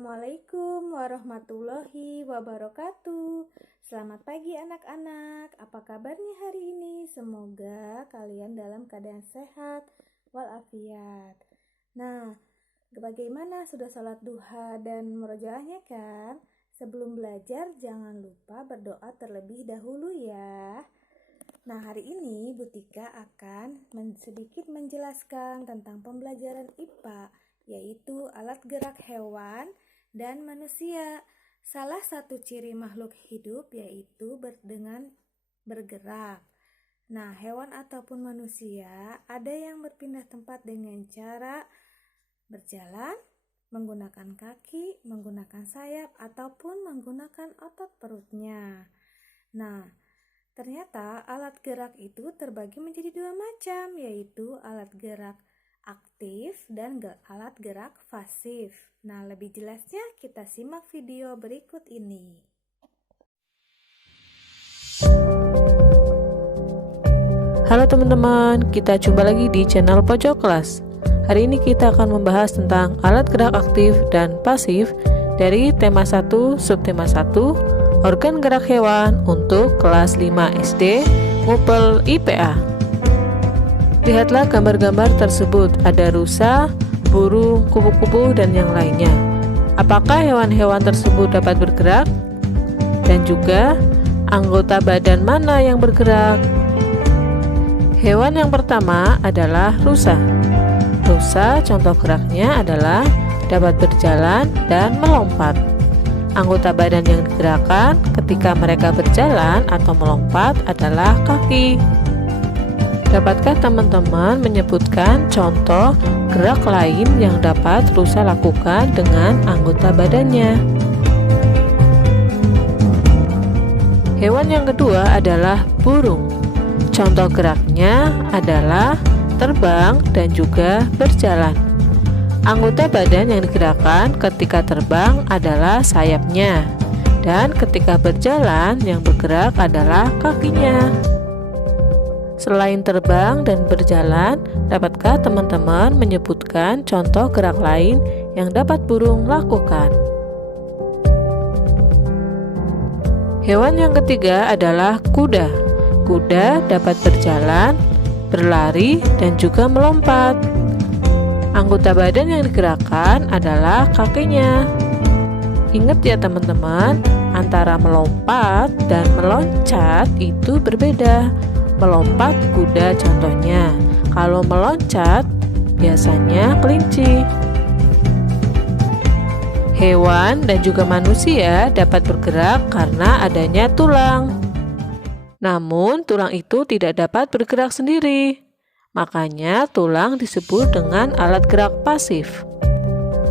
Assalamualaikum warahmatullahi wabarakatuh. Selamat pagi anak-anak. Apa kabarnya hari ini? Semoga kalian dalam keadaan sehat walafiat. Nah, bagaimana sudah sholat duha dan murojaahnya kan? Sebelum belajar jangan lupa berdoa terlebih dahulu ya. Nah, hari ini Bu Tika akan sedikit menjelaskan tentang pembelajaran IPA, yaitu alat gerak hewan dan manusia. Salah satu ciri makhluk hidup yaitu dengan bergerak. Nah, hewan ataupun manusia ada yang berpindah tempat dengan cara berjalan, menggunakan kaki, menggunakan sayap, ataupun menggunakan otot perutnya. Nah, ternyata alat gerak itu terbagi menjadi dua macam, yaitu alat gerak aktif dan alat gerak pasif. Nah, lebih jelasnya kita simak video berikut ini. Halo teman-teman, kita jumpa lagi di channel Pojok Kelas. Hari ini kita akan membahas tentang alat gerak aktif dan pasif dari tema 1, subtema 1, organ gerak hewan untuk kelas 5 SD, Mupel IPA. Lihatlah gambar-gambar tersebut, ada rusa, burung, kupu-kupu, dan yang lainnya. Apakah hewan-hewan tersebut dapat bergerak? Dan juga, anggota badan mana yang bergerak? Hewan yang pertama adalah rusa. Rusa, contoh geraknya adalah dapat berjalan dan melompat. Anggota badan yang digerakkan ketika mereka berjalan atau melompat adalah kaki. Dapatkah teman-teman menyebutkan contoh gerak lain yang dapat rusa lakukan dengan anggota badannya? Hewan yang kedua adalah burung. Contoh geraknya adalah terbang dan juga berjalan. Anggota badan yang digerakkan ketika terbang adalah sayapnya, dan ketika berjalan yang bergerak adalah kakinya. Selain terbang dan berjalan, dapatkah teman-teman menyebutkan contoh gerak lain yang dapat burung lakukan? Hewan yang ketiga adalah kuda. Kuda dapat berjalan, berlari, dan juga melompat. Anggota badan yang digerakkan adalah kakinya. Ingat ya teman-teman, antara melompat dan meloncat itu berbeda. Melompat kuda contohnya, kalau meloncat biasanya kelinci. Hewan dan juga manusia dapat bergerak karena adanya tulang. Namun tulang itu tidak dapat bergerak sendiri. Makanya tulang disebut dengan alat gerak pasif.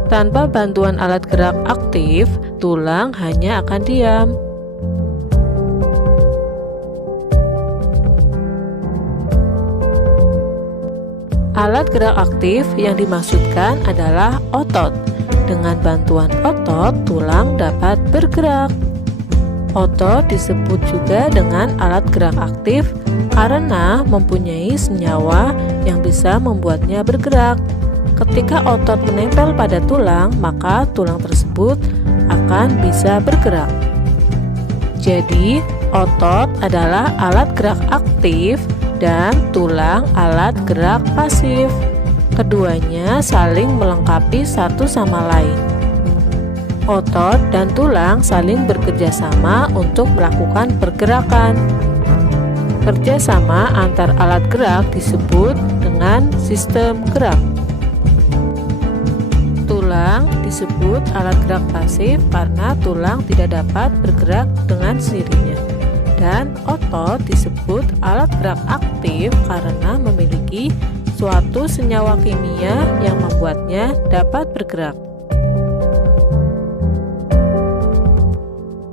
Tanpa bantuan alat gerak aktif, tulang hanya akan diam. Alat gerak aktif yang dimaksudkan adalah otot. Dengan bantuan otot, tulang dapat bergerak. Otot disebut juga dengan alat gerak aktif karena mempunyai senyawa yang bisa membuatnya bergerak. Ketika otot menempel pada tulang, maka tulang tersebut akan bisa bergerak. Jadi, otot adalah alat gerak aktif dan tulang alat gerak pasif. Keduanya saling melengkapi satu sama lain. Otot dan tulang saling bekerja sama untuk melakukan pergerakan. Kerjasama antar alat gerak disebut dengan sistem gerak. Tulang disebut alat gerak pasif karena tulang tidak dapat bergerak dengan sendirinya. Dan otot disebut alat gerak aktif karena memiliki suatu senyawa kimia yang membuatnya dapat bergerak.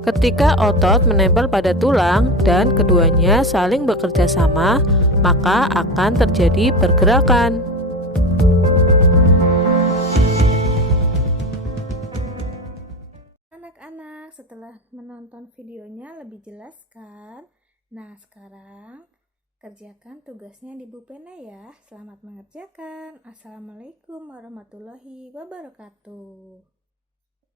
Ketika otot menempel pada tulang dan keduanya saling bekerja sama, maka akan terjadi pergerakan. Anak-anak, setelah menonton videonya lebih jelas kan? Nah, sekarang kerjakan tugasnya di Bu Pena ya. Selamat mengerjakan. Assalamualaikum warahmatullahi wabarakatuh.